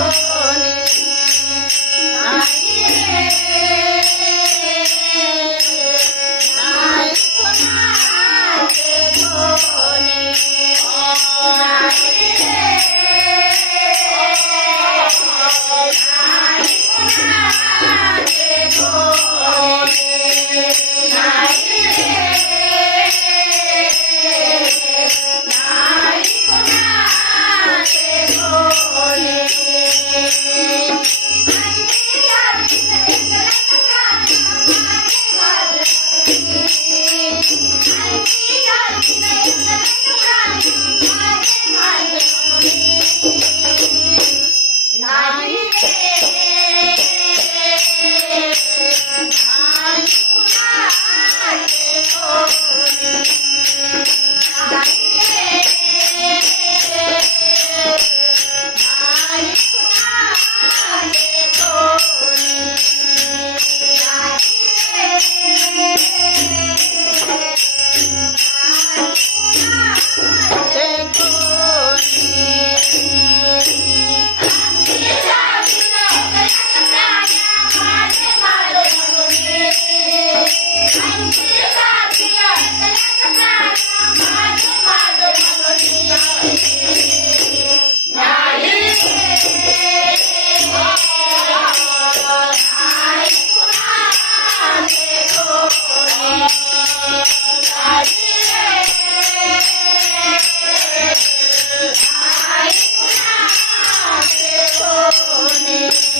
Oh. Yeah,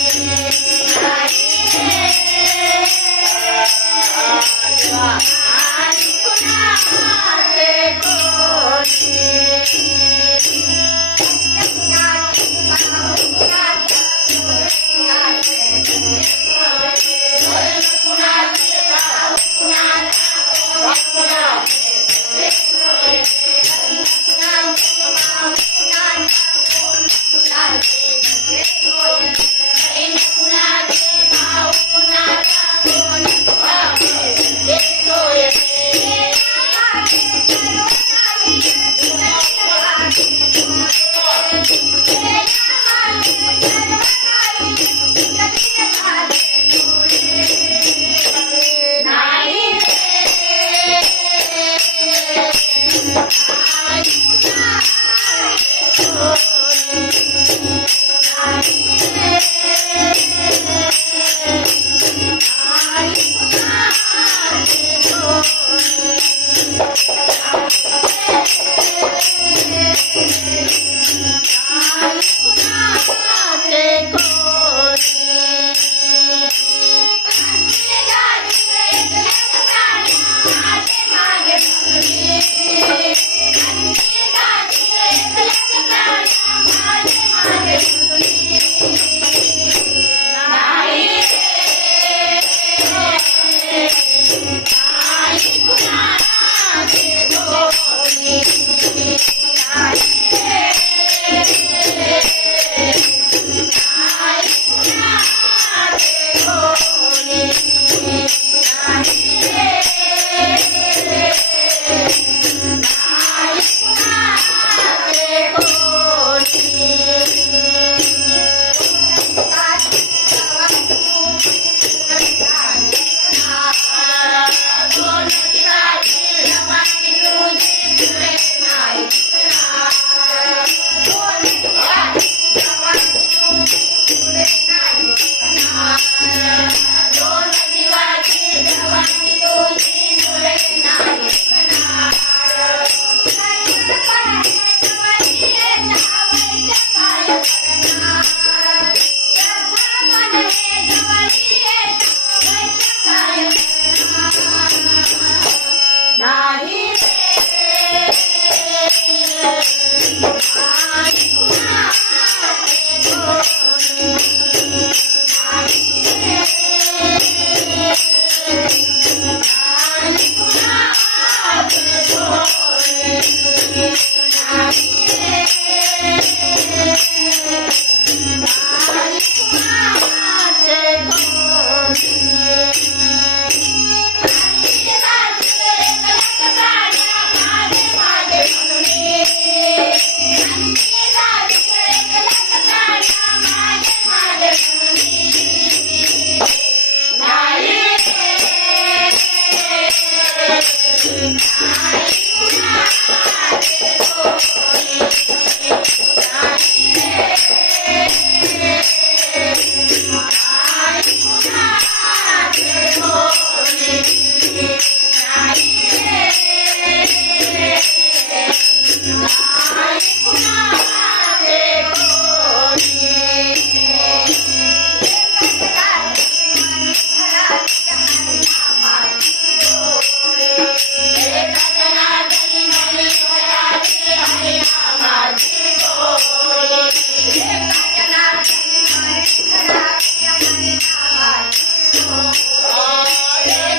Thank you. yeah. yeah.